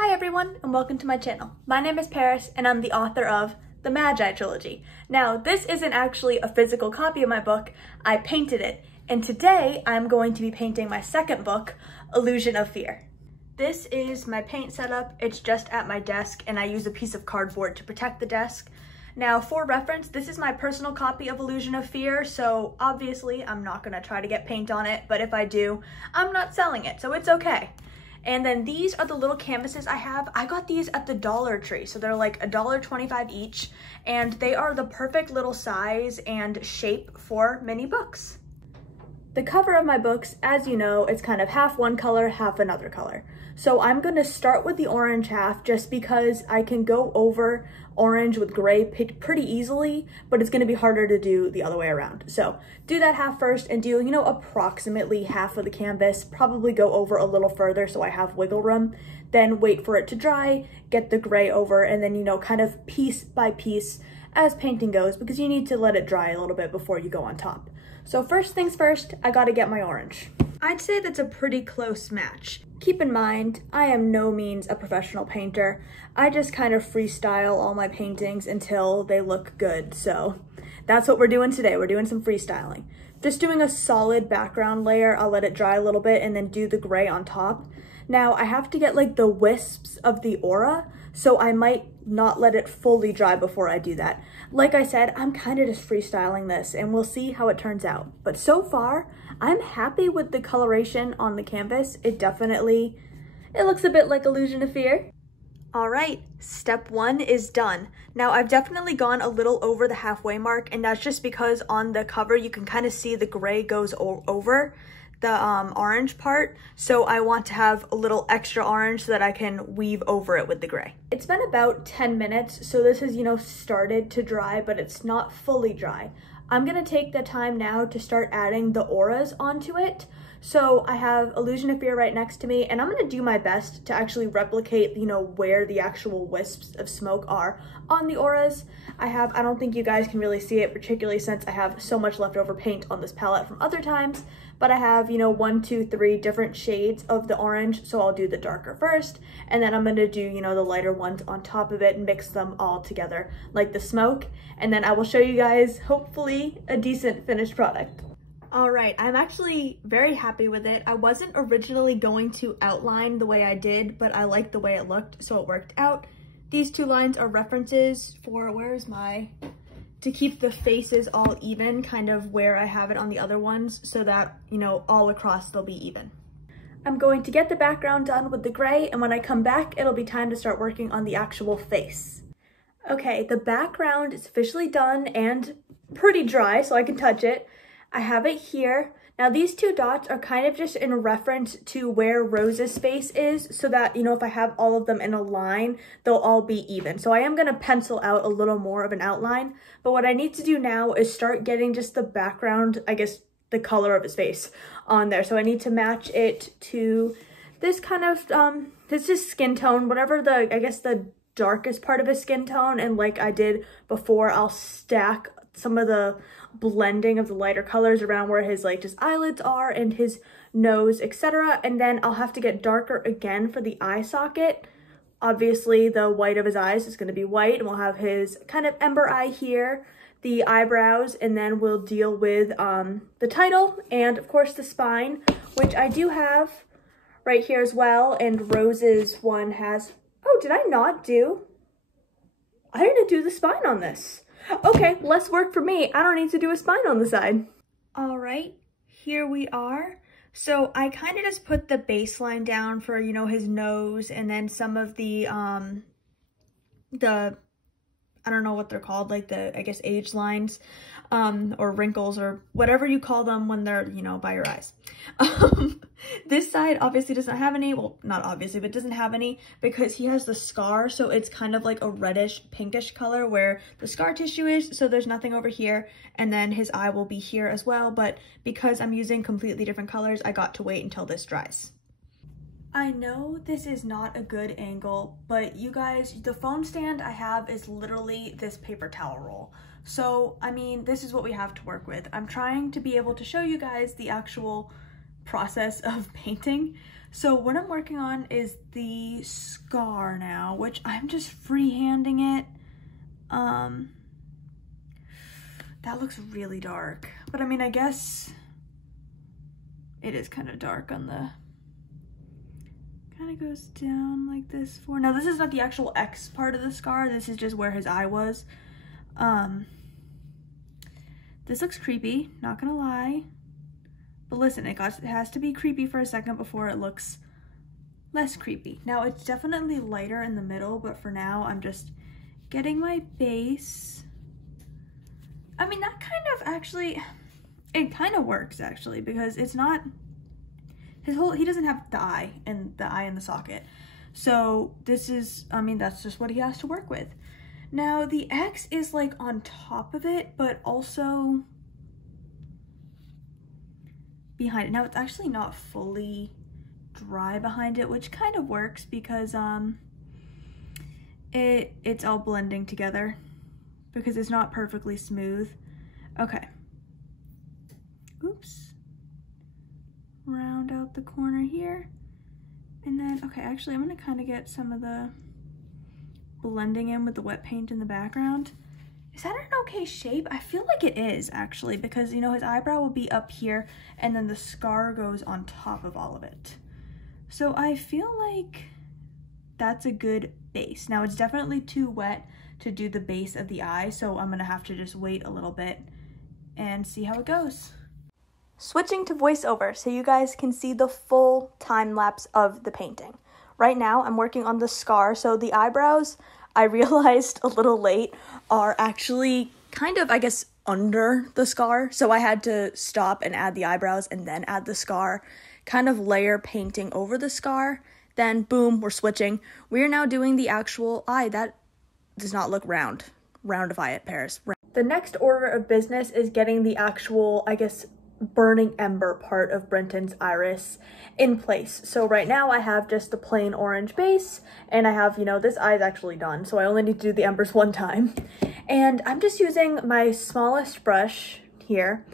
Hi everyone, and welcome to my channel. My name is Paris, and I'm the author of the Magi trilogy. Now, this isn't actually a physical copy of my book. I painted it, and today I'm going to be painting my second book, Illusion of Fear. This is my paint setup. It's just at my desk, and I use a piece of cardboard to protect the desk. Now, for reference, this is my personal copy of Illusion of Fear, so obviously I'm not gonna try to get paint on it, but if I do, I'm not selling it, so it's okay. And then these are the little canvases I have. I got these at the Dollar Tree, so they're like $1.25 each, and they are the perfect little size and shape for mini books. The cover of my books, as you know, it's kind of half one color, half another color. So I'm gonna start with the orange half just because I can go over orange with gray pretty easily, but it's gonna be harder to do the other way around. So do that half first and do, approximately half of the canvas, probably go over a little further so I have wiggle room. Then wait for it to dry, get the gray over, and then, kind of piece by piece as painting goes, because you need to let it dry a little bit before you go on top. So first things first, I gotta get my orange. I'd say that's a pretty close match. Keep in mind, I am no means a professional painter. I just kind of freestyle all my paintings until they look good. So that's what we're doing today. We're doing some freestyling. Just doing a solid background layer. I'll let it dry a little bit and then do the gray on top. Now I have to get like the wisps of the aura, so I might not let it fully dry before I do that. Like I said, I'm kind of just freestyling this and we'll see how it turns out. But so far, I'm happy with the coloration on the canvas. It looks a bit like Illusion of Fear. All right, step one is done. Now I've definitely gone a little over the halfway mark, and that's just because on the cover you can kind of see the gray goes over the orange part, so I want to have a little extra orange so that I can weave over it with the gray. It's been about 10 minutes, so this has, started to dry, but it's not fully dry. I'm gonna take the time now to start adding the auras onto it. So I have Illusion of Fear right next to me, and I'm gonna do my best to actually replicate, where the actual wisps of smoke are on the auras. I don't think you guys can really see it, particularly since I have so much leftover paint on this palette from other times, but I have, 1, 2, 3 different shades of the orange, so I'll do the darker first, and then I'm gonna do, the lighter ones on top of it and mix them all together like the smoke, and then I will show you guys, hopefully, a decent finished product. All right, I'm actually very happy with it. I wasn't originally going to outline the way I did, but I liked the way it looked, so it worked out. These two lines are references for, to keep the faces all even, kind of where I have it on the other ones, so that, all across they'll be even. I'm going to get the background done with the gray, and when I come back, it'll be time to start working on the actual face. Okay, the background is officially done and pretty dry, so I can touch it. I have it here. Now these two dots are kind of just in reference to where Rose's face is, so that, if I have all of them in a line, they'll all be even. So I am gonna pencil out a little more of an outline, but what I need to do now is start getting just the background, I guess the color of his face on there. So I need to match it to this kind of, this is skin tone, whatever the darkest part of his skin tone, and like I did before, I'll stack some of the blending of the lighter colors around where his just eyelids are and his nose, etc. And then I'll have to get darker again for the eye socket. Obviously the white of his eyes is going to be white, and we'll have his kind of ember eye here, the eyebrows, and then we'll deal with the title and of course the spine, which I do have right here as well. And Rose's one has, oh, did I not do? I didn't do the spine on this. Okay, less work for me. I don't need to do a spine on the side. All right, here we are. So I kind of just put the baseline down for, his nose, and then some of the I don't know what they're called, like the, I guess, age lines, or wrinkles, or whatever you call them when they're, by your eyes. This side obviously doesn't have any, well, not obviously, but doesn't have any because he has the scar, so it's kind of like a reddish pinkish color where the scar tissue is, so there's nothing over here, and then his eye will be here as well, but because I'm using completely different colors, I got to wait until this dries. I know this is not a good angle, but you guys, the phone stand I have is literally this paper towel roll. So, I mean, this is what we have to work with. I'm trying to be able to show you guys the actual process of painting. So what I'm working on is the scar now, which I'm just freehanding it. That looks really dark, but I mean, I guess it is kind of dark on the, kind of goes down like this for, now this is not the actual X part of the scar, this is just where his eye was. This looks creepy, not gonna lie. But listen, it has to be creepy for a second before it looks less creepy. Now it's definitely lighter in the middle, but for now I'm just getting my base. I mean, that kind of actually, it kind of works actually, because it's not, he doesn't have the eye in the socket. So this is, I mean, that's just what he has to work with. Now the X is like on top of it, but also behind it. Now it's actually not fully dry behind it, which kind of works because it's all blending together because it's not perfectly smooth. Okay. Oops. Round out the corner here. And then, okay, actually I'm gonna kind of get some of the blending in with the wet paint in the background. Is that an okay shape? I feel like it is actually, because you know his eyebrow will be up here and then the scar goes on top of all of it. So I feel like that's a good base. Now it's definitely too wet to do the base of the eye, so I'm gonna have to just wait a little bit and see how it goes. Switching to voiceover so you guys can see the full time lapse of the painting. Right now I'm working on the scar, so the eyebrows, I realized a little late, are actually kind of, I guess, under the scar. So I had to stop and add the eyebrows and then add the scar, kind of layer painting over the scar. Then boom, we're switching. We are now doing the actual eye. That does not look round. Roundify it, Paris. The next order of business is getting the actual, I guess, burning ember part of Brenton's iris in place. So right now I have just the plain orange base, and I have, you know, this eye is actually done, so I only need to do the embers one time. And I'm just using my smallest brush here,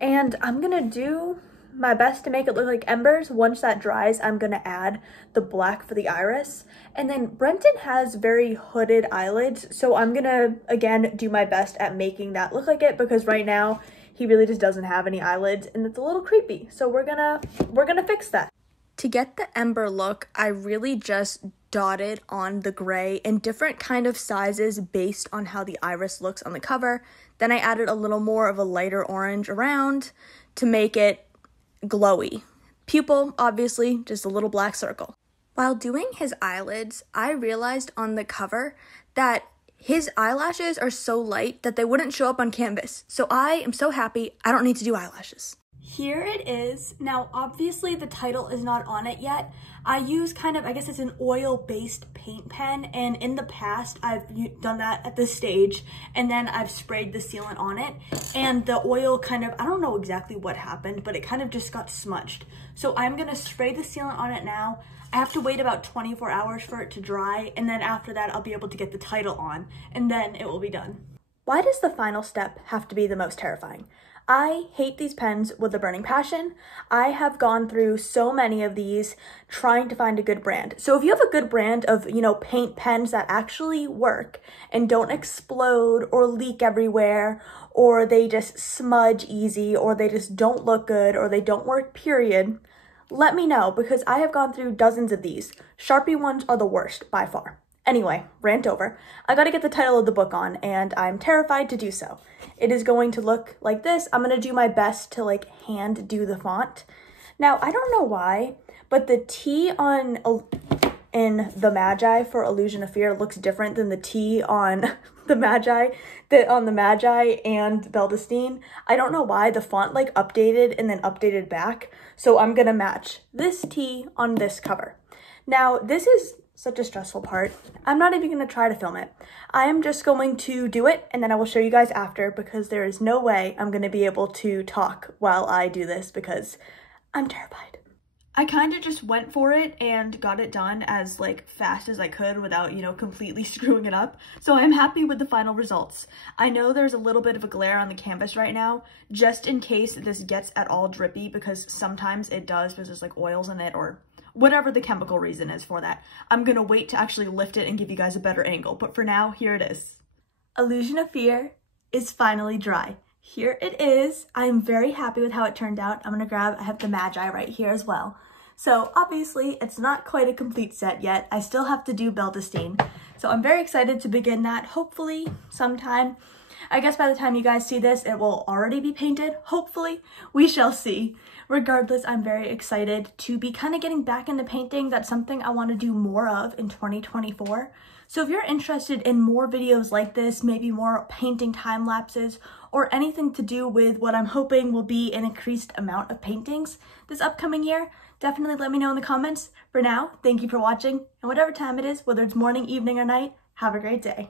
and I'm gonna do my best to make it look like embers. Once that dries, I'm gonna add the black for the iris. And then Brenton has very hooded eyelids, so I'm gonna, again, do my best at making that look like it, because right now he really just doesn't have any eyelids and it's a little creepy. So we're gonna fix that. To get the ember look, I really just dotted on the gray in different kind of sizes based on how the iris looks on the cover. Then I added a little more of a lighter orange around to make it glowy. Pupil, obviously, just a little black circle. While doing his eyelids, I realized on the cover that his eyelashes are so light that they wouldn't show up on canvas. So I am so happy I don't need to do eyelashes. Here it is. Now, obviously the title is not on it yet. I use kind of, I guess it's an oil-based paint pen, and in the past I've done that at this stage, and then I've sprayed the sealant on it, and the oil kind of, I don't know exactly what happened, but it kind of just got smudged. So I'm gonna spray the sealant on it now. I have to wait about 24 hours for it to dry, and then after that I'll be able to get the title on, and then it will be done. Why does the final step have to be the most terrifying? I hate these pens with a burning passion. I have gone through so many of these trying to find a good brand. So if you have a good brand of, you know, paint pens that actually work and don't explode or leak everywhere, or they just smudge easy, or they just don't look good, or they don't work, period, let me know, because I have gone through dozens of these. Sharpie ones are the worst by far. Anyway, rant over. I gotta get the title of the book on, and I'm terrified to do so. It is going to look like this. I'm gonna do my best to like hand do the font. Now, I don't know why, but the T in the Magi for Illusion of Fear looks different than the T on the Magi, and Beldestine. I don't know why. The font like updated and then updated back. So I'm gonna match this T on this cover. Now, this is such a stressful part. I'm not even gonna try to film it. I am just going to do it, and then I will show you guys after, because there is no way I'm gonna be able to talk while I do this because I'm terrified. I kind of just went for it and got it done as like fast as I could without, completely screwing it up. So I'm happy with the final results. I know there's a little bit of a glare on the canvas right now, just in case this gets at all drippy, because sometimes it does because there's like oils in it or whatever the chemical reason is for that. I'm gonna wait to actually lift it and give you guys a better angle, but for now, here it is. Illusion of Fear is finally dry. Here it is. I'm very happy with how it turned out. I have the Magi right here as well. So obviously it's not quite a complete set yet. I still have to do Beldestine. So I'm very excited to begin that, hopefully sometime. I guess by the time you guys see this, it will already be painted. Hopefully, we shall see. Regardless, I'm very excited to be kind of getting back into painting. That's something I want to do more of in 2024. So if you're interested in more videos like this, maybe more painting time lapses, or anything to do with what I'm hoping will be an increased amount of paintings this upcoming year, definitely let me know in the comments. For now, thank you for watching, and whatever time it is, whether it's morning, evening, or night, have a great day.